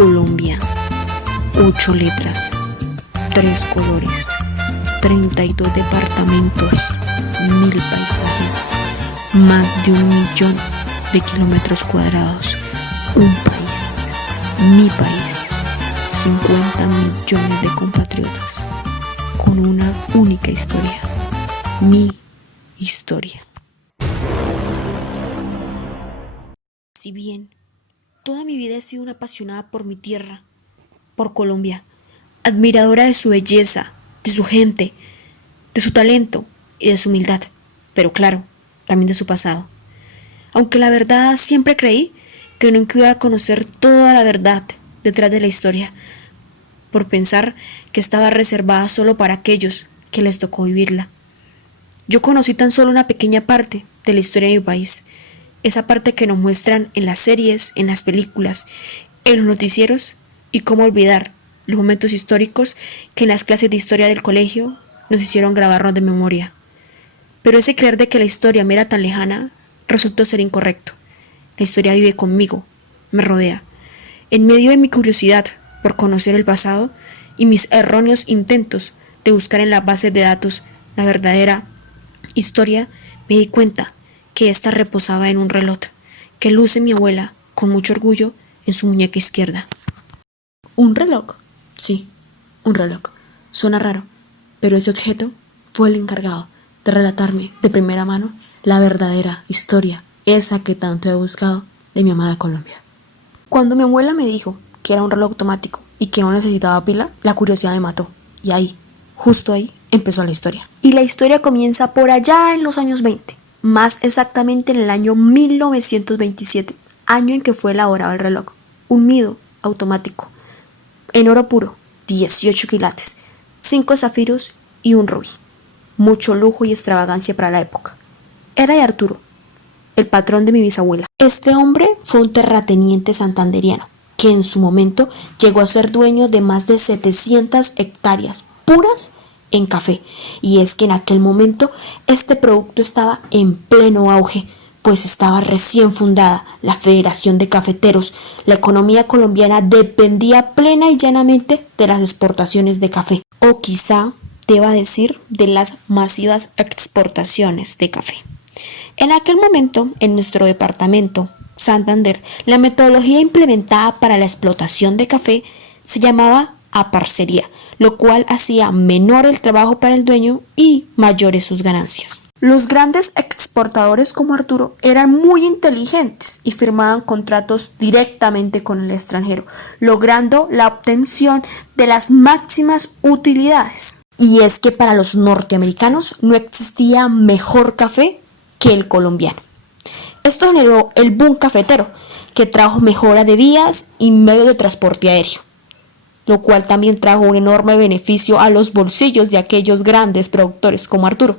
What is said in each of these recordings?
Colombia, 8 letras, 3 colores, 32 departamentos, 1000 paisajes, más de 1.000.000 de kilómetros cuadrados, un país, mi país, 50 millones de compatriotas, con una única historia, mi historia. Si bien toda mi vida he sido una apasionada por mi tierra, por Colombia, admiradora de su belleza, de su gente, de su talento y de su humildad, pero claro, también de su pasado. Aunque la verdad siempre creí que nunca iba a conocer toda la verdad detrás de la historia, por pensar que estaba reservada solo para aquellos que les tocó vivirla. Yo conocí tan solo una pequeña parte de la historia de mi país, esa parte que nos muestran en las series, en las películas, en los noticieros, y cómo olvidar los momentos históricos que en las clases de historia del colegio nos hicieron grabarnos de memoria. Pero ese creer de que la historia me era tan lejana resultó ser incorrecto. La historia vive conmigo, me rodea. En medio de mi curiosidad por conocer el pasado y mis erróneos intentos de buscar en las bases de datos la verdadera historia, me di cuenta que ésta reposaba en un reloj que luce mi abuela con mucho orgullo en su muñeca izquierda. ¿Un reloj? Sí, un reloj. Suena raro, pero ese objeto fue el encargado de relatarme de primera mano la verdadera historia, esa que tanto he buscado de mi amada Colombia. Cuando mi abuela me dijo que era un reloj automático y que no necesitaba pila, la curiosidad me mató. Y ahí, justo ahí, empezó la historia. Y la historia comienza por allá en los años 20, más exactamente en el año 1927, año en que fue elaborado el reloj. Un Mido automático, en oro puro, 18 quilates, 5 zafiros y un rubí. Mucho lujo y extravagancia para la época. Era de Arturo, el patrón de mi bisabuela. Este hombre fue un terrateniente santanderiano, que en su momento llegó a ser dueño de más de 700 hectáreas puras en café. Y es que en aquel momento este producto estaba en pleno auge, pues estaba recién fundada la Federación de Cafeteros. La economía colombiana dependía plena y llanamente de las exportaciones de café, o quizá deba decir de las masivas exportaciones de café. En aquel momento, en nuestro departamento, Santander, la metodología implementada para la explotación de café se llamaba aparcería, lo cual hacía menor el trabajo para el dueño y mayores sus ganancias. Los grandes exportadores como Arturo eran muy inteligentes y firmaban contratos directamente con el extranjero, logrando la obtención de las máximas utilidades. Y es que para los norteamericanos no existía mejor café que el colombiano. Esto generó el boom cafetero, que trajo mejora de vías y medios de transporte aéreo, lo cual también trajo un enorme beneficio a los bolsillos de aquellos grandes productores como Arturo,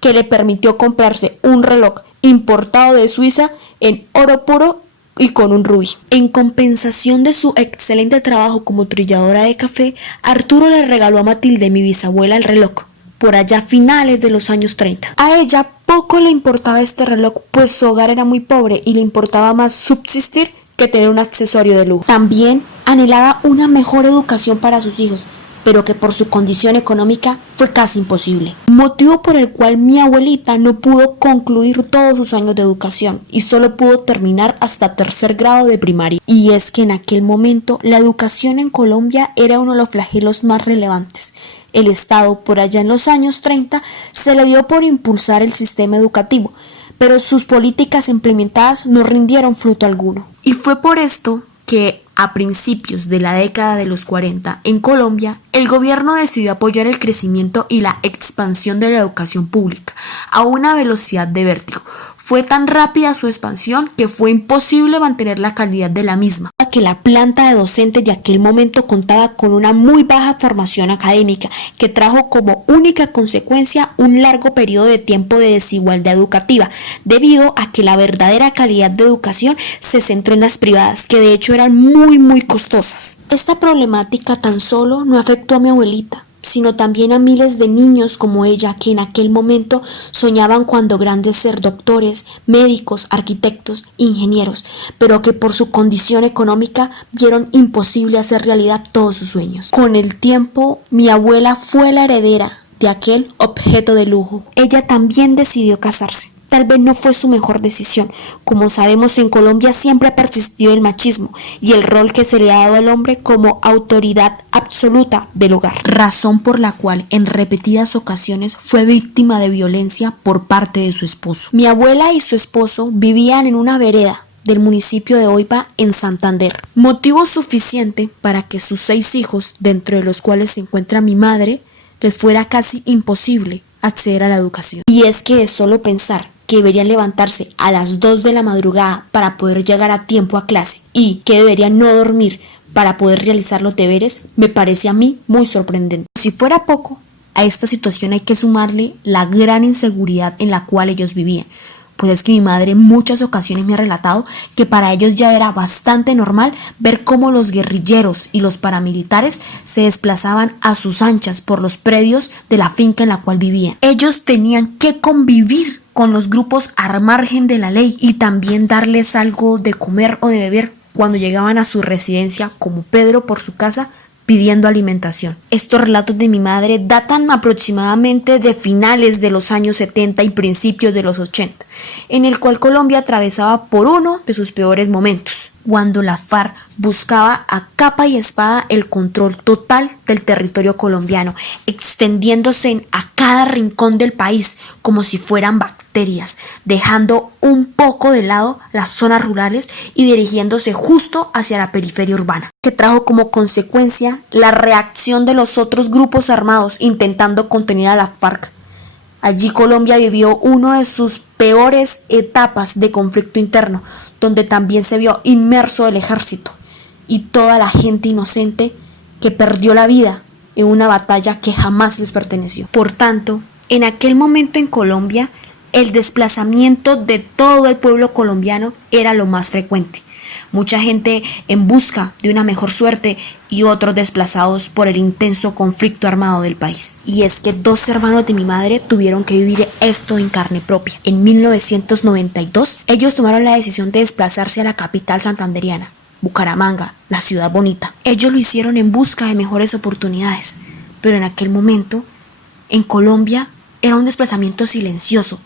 que le permitió comprarse un reloj importado de Suiza en oro puro y con un rubí. En compensación de su excelente trabajo como trilladora de café, Arturo le regaló a Matilde, mi bisabuela, el reloj, por allá a finales de los años 30. A ella poco le importaba este reloj, pues su hogar era muy pobre y le importaba más subsistir que tener un accesorio de lujo. También anhelaba una mejor educación para sus hijos, pero que por su condición económica fue casi imposible. Motivo por el cual mi abuelita no pudo concluir todos sus años de educación y solo pudo terminar hasta 3er grado de primaria. Y es que en aquel momento la educación en Colombia era uno de los flagelos más relevantes. El Estado, por allá en los años 30, se le dio por impulsar el sistema educativo, pero sus políticas implementadas no rindieron fruto alguno. Y fue por esto que a principios de la década de los 40, en Colombia, el gobierno decidió apoyar el crecimiento y la expansión de la educación pública a una velocidad de vértigo. Fue tan rápida su expansión que fue imposible mantener la calidad de la misma, ya que la planta de docentes de aquel momento contaba con una muy baja formación académica, que trajo como única consecuencia un largo periodo de tiempo de desigualdad educativa, debido a que la verdadera calidad de educación se centró en las privadas, que de hecho eran muy costosas. Esta problemática tan solo no afectó a mi abuelita, sino también a miles de niños como ella que en aquel momento soñaban cuando grandes ser doctores, médicos, arquitectos, ingenieros, pero que por su condición económica vieron imposible hacer realidad todos sus sueños. Con el tiempo, mi abuela fue la heredera de aquel objeto de lujo. Ella también decidió casarse. Tal vez no fue su mejor decisión. Como sabemos, en Colombia siempre ha persistido el machismo y el rol que se le ha dado al hombre como autoridad absoluta del hogar, razón por la cual en repetidas ocasiones fue víctima de violencia por parte de su esposo. Mi abuela y su esposo vivían en una vereda del municipio de Oiba, en Santander. Motivo suficiente para que sus 6 hijos, dentro de los cuales se encuentra mi madre, les fuera casi imposible acceder a la educación. Y es que es solo pensar que deberían levantarse a las 2 de la madrugada para poder llegar a tiempo a clase y que deberían no dormir para poder realizar los deberes, me parece a mí muy sorprendente. Si fuera poco, a esta situación hay que sumarle la gran inseguridad en la cual ellos vivían. Pues es que mi madre en muchas ocasiones me ha relatado que para ellos ya era bastante normal ver cómo los guerrilleros y los paramilitares se desplazaban a sus anchas por los predios de la finca en la cual vivían. Ellos tenían que convivir con los grupos al margen de la ley y también darles algo de comer o de beber cuando llegaban a su residencia, como Pedro por su casa, pidiendo alimentación. Estos relatos de mi madre datan aproximadamente de finales de los años 70 y principios de los 80, en el cual Colombia atravesaba por uno de sus peores momentos, cuando la FARC buscaba a capa y espada el control total del territorio colombiano, extendiéndose a cada rincón del país como si fueran bacterias, dejando un poco de lado las zonas rurales y dirigiéndose justo hacia la periferia urbana, que trajo como consecuencia la reacción de los otros grupos armados intentando contener a la FARC. Allí Colombia vivió una de sus peores etapas de conflicto interno, donde también se vio inmerso el ejército y toda la gente inocente que perdió la vida en una batalla que jamás les perteneció. Por tanto, en aquel momento en Colombia, el desplazamiento de todo el pueblo colombiano era lo más frecuente. Mucha gente en busca de una mejor suerte y otros desplazados por el intenso conflicto armado del país. Y es que 2 hermanos de mi madre tuvieron que vivir esto en carne propia. En 1992, ellos tomaron la decisión de desplazarse a la capital santandereana, Bucaramanga, la ciudad bonita. Ellos lo hicieron en busca de mejores oportunidades, pero en aquel momento, en Colombia, era un desplazamiento silencioso,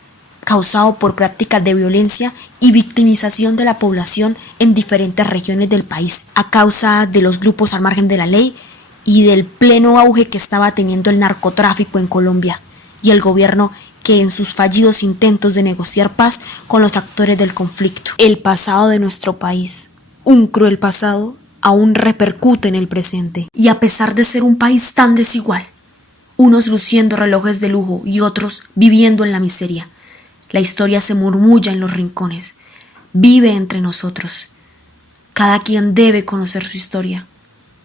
causado por prácticas de violencia y victimización de la población en diferentes regiones del país, a causa de los grupos al margen de la ley y del pleno auge que estaba teniendo el narcotráfico en Colombia, y el gobierno que en sus fallidos intentos de negociar paz con los actores del conflicto. El pasado de nuestro país, un cruel pasado, aún repercute en el presente, y a pesar de ser un país tan desigual, unos luciendo relojes de lujo y otros viviendo en la miseria, la historia se murmulla en los rincones, vive entre nosotros. Cada quien debe conocer su historia,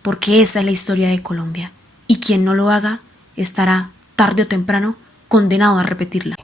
porque esa es la historia de Colombia, y quien no lo haga estará, tarde o temprano, condenado a repetirla.